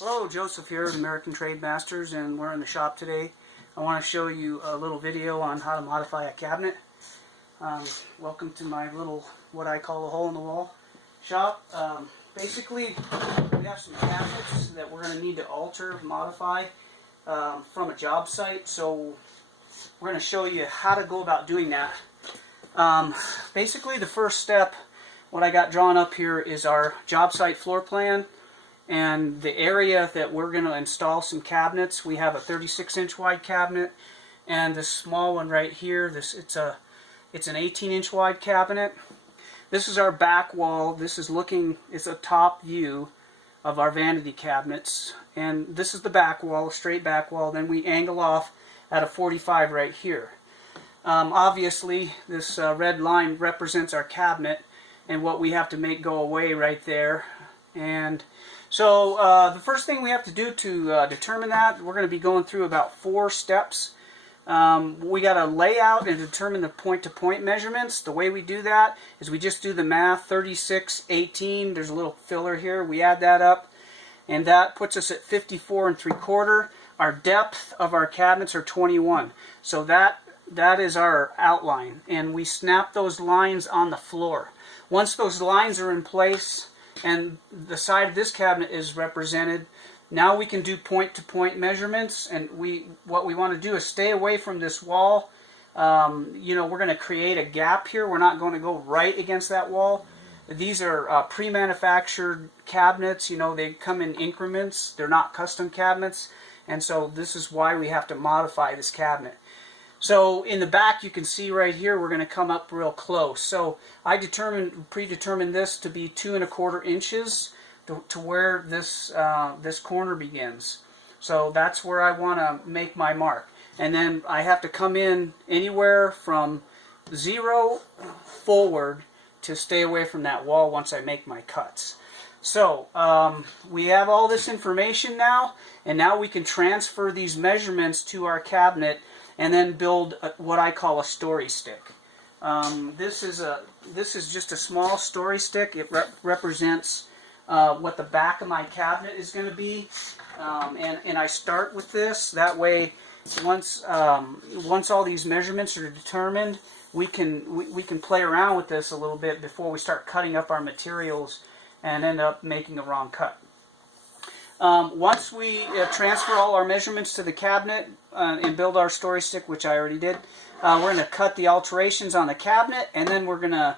Hello, Joseph here at American Trade Masters, and we're in the shop today. I want to show you a little video on how to modify a cabinet. Welcome to my little, what I call a hole-in-the-wall shop. Basically, we have some cabinets that we're going to need to alter, modify from a job site. So we're going to show you how to go about doing that. Basically, the first step, what I got drawn up here is our job site floor plan. And the area that we're going to install some cabinets, we have a 36-inch wide cabinet, and this small one right here, it's an 18-inch wide cabinet. This is our back wall. This is it's a top view of our vanity cabinets, and this is the back wall, a straight back wall. Then we angle off at a 45 right here. Obviously, this red line represents our cabinet and what we have to make go away right there. And so the first thing we have to do to determine that, we're going to be going through about 4 steps. We got to lay out and determine the point-to-point measurements. The way we do that is we just do the math, 36, 18. There's a little filler here. We add that up, and that puts us at 54 3/4. Our depth of our cabinets are 21. So that is our outline, and we snap those lines on the floor. Once those lines are in place, and the side of this cabinet is represented, now we can do point-to-point measurements. And what we want to do is stay away from this wall. We're going to create a gap here. We're not going to go right against that wall. These are pre-manufactured cabinets. They come in increments. They're not custom cabinets, and so this is why we have to modify this cabinet. So in the back, you can see right here, we're going to come up real close. So I predetermined this to be 2 1/4 inches to where this corner begins. So that's where I want to make my mark. And then I have to come in anywhere from 0 forward to stay away from that wall once I make my cuts. So we have all this information now, and now we can transfer these measurements to our cabinet and then build what I call a story stick. This is just a small story stick. It represents what the back of my cabinet is going to be, and I start with this. That way, once all these measurements are determined, we can play around with this a little bit before we start cutting up our materials and end up making a wrong cut. Once we transfer all our measurements to the cabinet and build our story stick, which I already did, we're going to cut the alterations on the cabinet, and then we're going to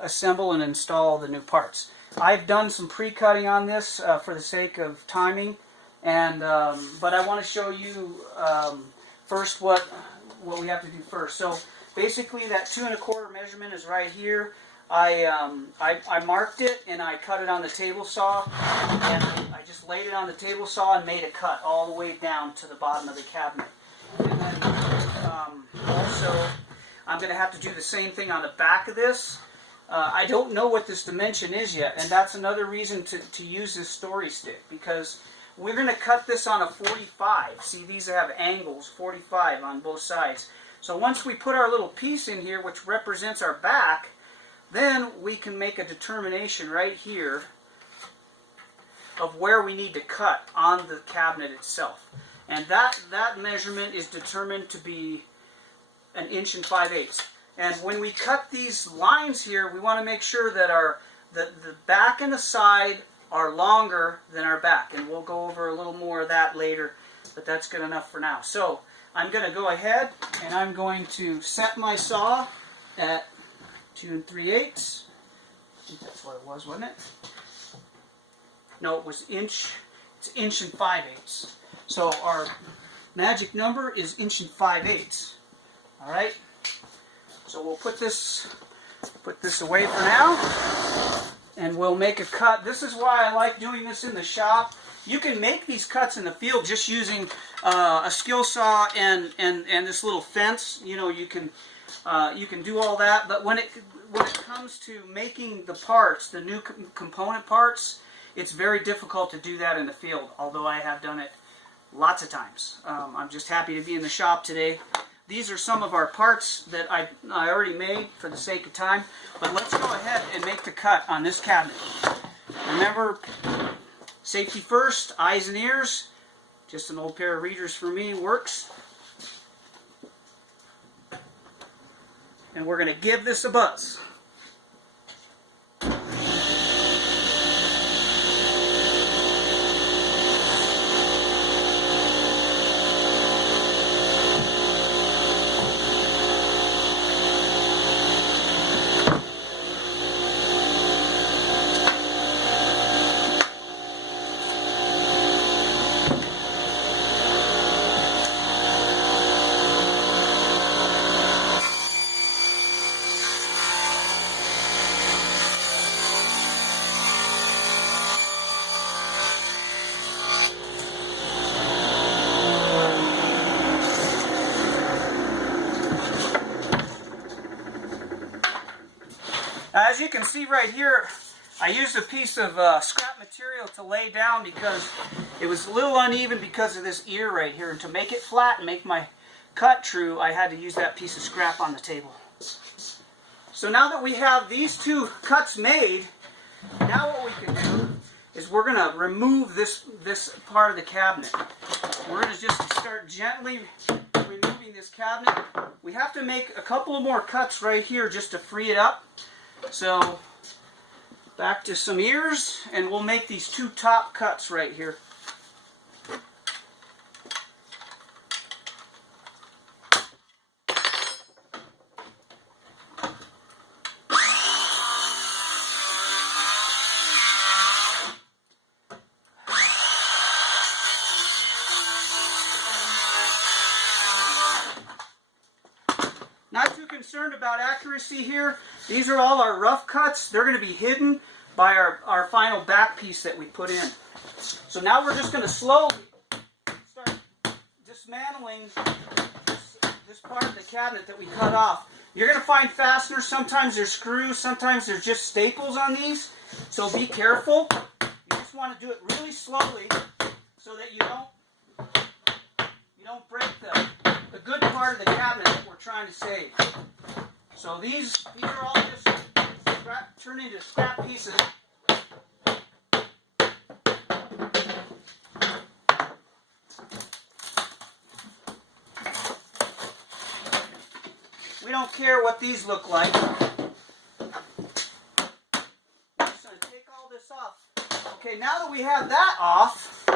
assemble and install the new parts. I've done some pre-cutting on this for the sake of timing, and but I want to show you first what we have to do first. So basically, that 2 1/4 measurement is right here. I marked it, and I cut it on the table saw, and I just laid it on the table saw and made a cut all the way down to the bottom of the cabinet. And then also, I'm going to have to do the same thing on the back of this. I don't know what this dimension is yet, and that's another reason to use this story stick, because we're going to cut this on a 45. See, these have angles, 45 on both sides. So once we put our little piece in here, which represents our back, then we can make a determination right here of where we need to cut on the cabinet itself. And that measurement is determined to be 1 5/8 inches. And when we cut these lines here, we want to make sure that the back and the side are longer than our back. And we'll go over a little more of that later, but that's good enough for now. So I'm going to go ahead and I'm going to set my saw at 2 3/8. I think that's what it was, wasn't it? No, it was inch. It's 1 5/8 inches. So our magic number is 1 5/8 inches. All right. So we'll put this away for now, and we'll make a cut. This is why I like doing this in the shop. You can make these cuts in the field just using a skill saw and this little fence. You can do all that, but when it comes to making the parts, the new component parts, it's very difficult to do that in the field, although I have done it lots of times. I'm just happy to be in the shop today. These are some of our parts that I already made for the sake of time, but let's go ahead and make the cut on this cabinet. Remember, Safety first, eyes and ears. Just an old pair of readers for me works. And we're going to give this a buzz. As you can see right here, I used a piece of scrap material to lay down because it was a little uneven because of this ear right here. And to make it flat and make my cut true, I had to use that piece of scrap on the table. So now that we have these two cuts made, now what we can do is we're going to remove this part of the cabinet. We're going to just start gently removing this cabinet. We have to make a couple of more cuts right here just to free it up. So back to some ears, and we'll make these two top cuts right here. Not too concerned about accuracy here. These are all our rough cuts. They're going to be hidden by our final back piece that we put in. So now we're just going to slowly start dismantling this part of the cabinet that we cut off. You're going to find fasteners. Sometimes there's screws. Sometimes there's just staples on these. So be careful. You just want to do it really slowly so that you don't break the good part of the cabinet that we're trying to save. So these are all just turn into scrap pieces. We don't care what these look like. I'm just going to take all this off. Okay, now that we have that off,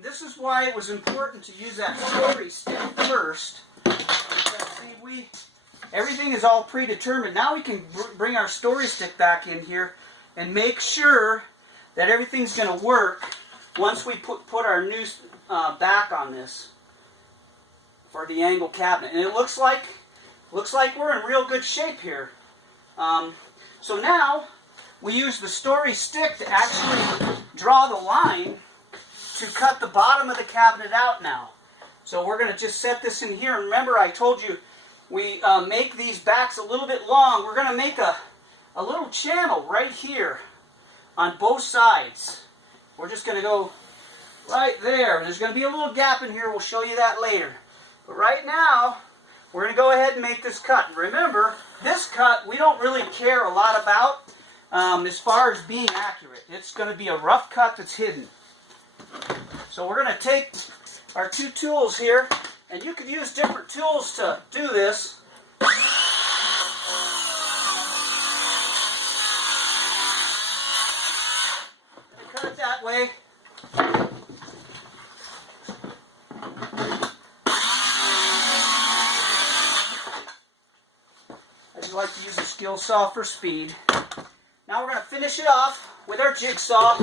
this is why it was important to use that story stick first. Because, see, everything is all predetermined. Now we can bring our story stick back in here and make sure that everything's going to work once we put our new back on this for the angle cabinet. And it looks like we're in real good shape here. So now we use the story stick to actually draw the line to cut the bottom of the cabinet out now. So we're going to just set this in here. And remember, I told you we make these backs a little bit long. We're going to make a little channel right here on both sides. We're just going to go right there. There's going to be a little gap in here. We'll show you that later. But right now, we're going to go ahead and make this cut. And remember, this cut we don't really care a lot about as far as being accurate. It's going to be a rough cut that's hidden. So we're going to take our two tools here, and you could use different tools to do this. Cut it that way. I just like to use a skill saw for speed. Now we're going to finish it off with our jigsaw.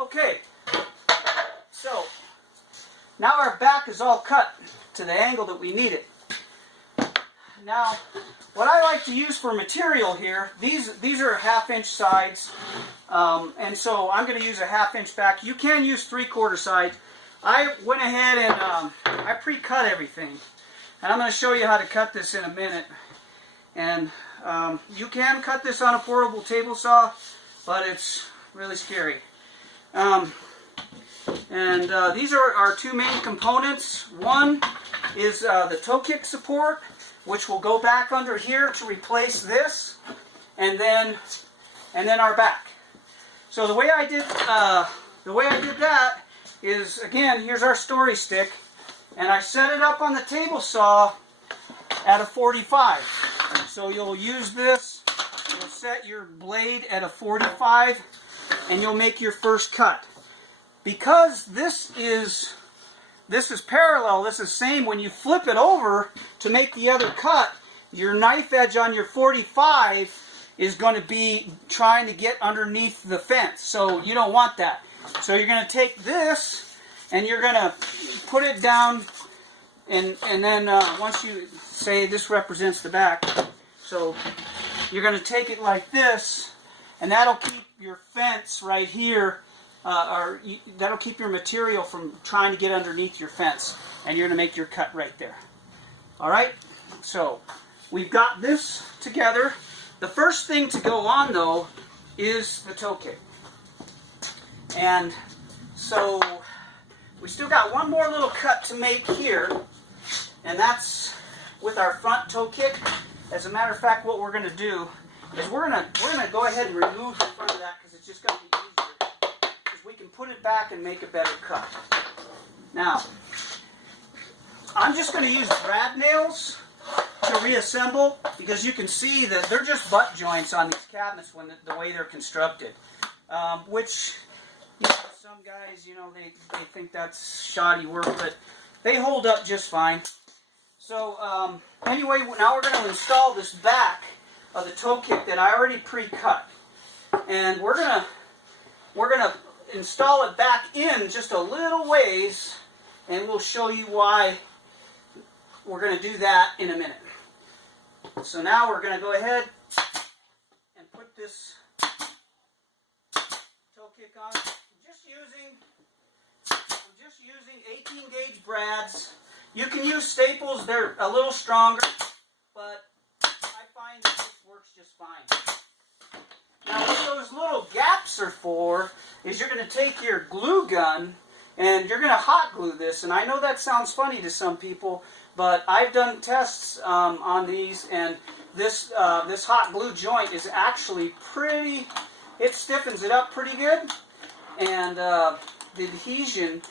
Okay, so now our back is all cut to the angle that we need it. Now, what I like to use for material here, these are 1/2 inch sides, and so I'm going to use a 1/2 inch back. You can use 3/4 sides. I went ahead and I pre-cut everything, and I'm going to show you how to cut this in a minute. And you can cut this on a portable table saw, but it's really scary. These are our two main components. One is the toe kick support, which will go back under here to replace this, and then our back. So the way I did that is, again, here's our story stick, and I set it up on the table saw at a 45. So you'll use this, you'll set your blade at a 45, and you'll make your first cut. Because this is parallel, this is same, when you flip it over to make the other cut, your knife edge on your 45 is going to be trying to get underneath the fence. So you don't want that. So you're going to take this and you're going to put it down, and then once you say this represents the back, so you're going to take it like this, and that'll keep your fence right here, that'll keep your material from trying to get underneath your fence, and you're going to make your cut right there. Alright, so we've got this together. The first thing to go on, though, is the toe kick. And so we still got one more little cut to make here, and that's with our front toe kick. As a matter of fact, what we're going to do is we're going to go ahead and remove the front of that, because it's just going to be easier, because we can put it back and make a better cut. Now, I'm just going to use brad nails to reassemble, because you can see that they're just butt joints on these cabinets when the way they're constructed, which, you know, some guys, you know, they think that's shoddy work, but they hold up just fine. So anyway, now we're going to install this back of the toe kick that I already pre-cut, and we're gonna install it back in just a little ways, and we'll show you why we're going to do that in a minute. So now we're going to go ahead and put this toe kick on. I'm just using 18 gauge brads. You can use staples, they're a little stronger, but I find that this works just fine. Now what those little gaps are for is you're going to take your glue gun and you're going to hot glue this. And I know that sounds funny to some people, but I've done tests on these, and this hot glue joint is actually pretty, it stiffens it up pretty good, and the adhesion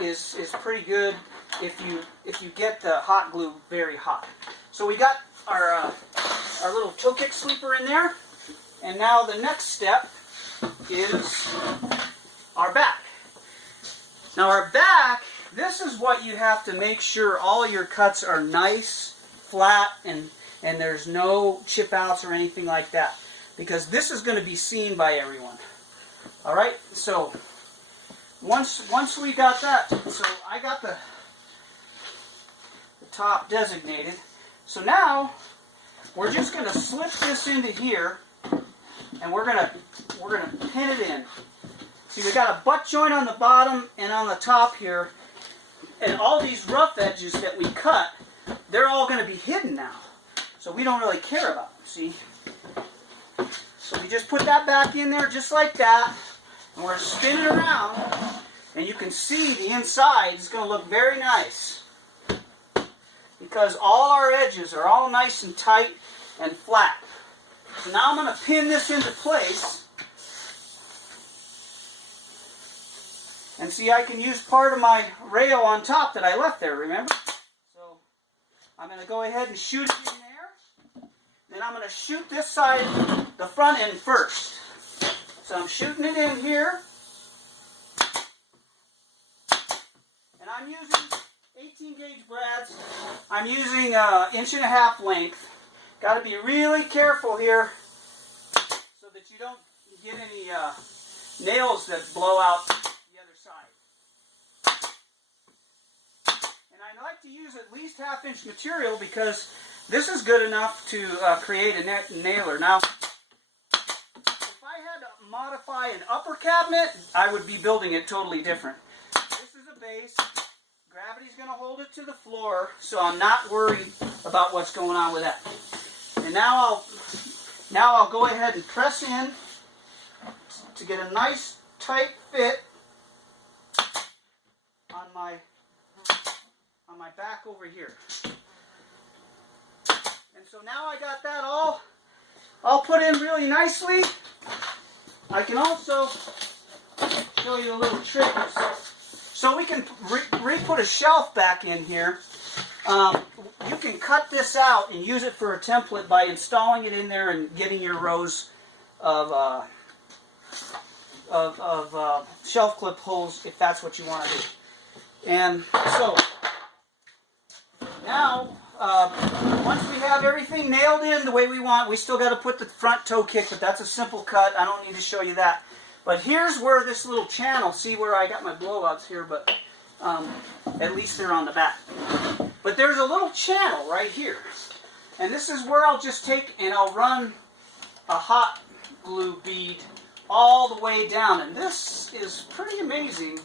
is pretty good if you get the hot glue very hot. So we got our little toe kick sweeper in there, and now the next step is our back. Now our back, this is what you have to make sure all your cuts are nice, flat, and there's no chip outs or anything like that, because this is going to be seen by everyone. Alright, so once we got that, so I got the top designated. So now we're just going to slip this into here, and we're gonna pin it in. See, we got a butt joint on the bottom and on the top here, and all these rough edges that we cut, they're all going to be hidden now, so we don't really care about them. See, so we just put that back in there just like that, and we're going to spin it around, and you can see the inside is going to look very nice, because all our edges are all nice and tight and flat. So now I'm going to pin this into place. And see, I can use part of my rail on top that I left there, remember? So I'm going to go ahead and shoot it in there. Then I'm going to shoot this side, the front end first. So I'm shooting it in here. And I'm using 18 gauge brads. I'm using 1.5 inch length. Got to be really careful here so that you don't get any nails that blow out the other side. And I like to use at least 1/2 inch material because this is good enough to create a nailer. Now, if I had to modify an upper cabinet, I would be building it totally different. This is a base. Gravity's going to hold it to the floor, so I'm not worried about what's going on with that. And now I'll go ahead and press in to get a nice tight fit on my back over here. And so now I got that all put in really nicely. I can also show you a little trick. So we can re-put a shelf back in here. You can cut this out and use it for a template by installing it in there and getting your rows of shelf clip holes if that's what you want to do. And so now, once we have everything nailed in the way we want, we still got to put the front toe kick, but that's a simple cut. I don't need to show you that. But here's where this little channel, see where I got my blowouts here, but at least they're on the back. But there's a little channel right here. And this is where I'll just take and I'll run a hot glue bead all the way down. And this is pretty amazing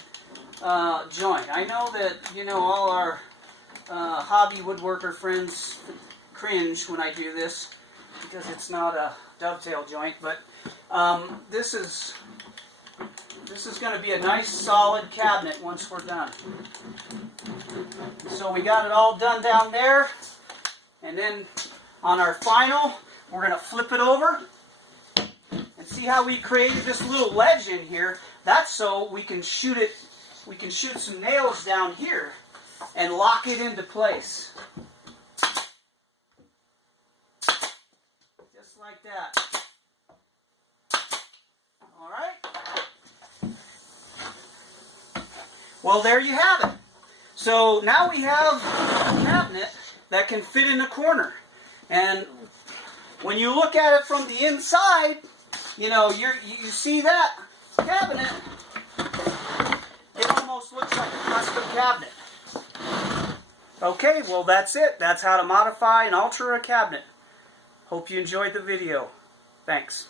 joint. I know that, you know, all our hobby woodworker friends cringe when I do this because it's not a dovetail joint, but this is going to be a nice solid cabinet once we're done. So we got it all done down there, and then on our final we're going to flip it over and see how we created this little ledge in here. That's so we can shoot some nails down here and lock it into place. Just like that. Alright? Well, there you have it. So now we have a cabinet that can fit in a corner. And when you look at it from the inside, you know, you see that cabinet, it almost looks like a custom cabinet. Okay, well that's it. That's how to modify and alter a cabinet. Hope you enjoyed the video. Thanks.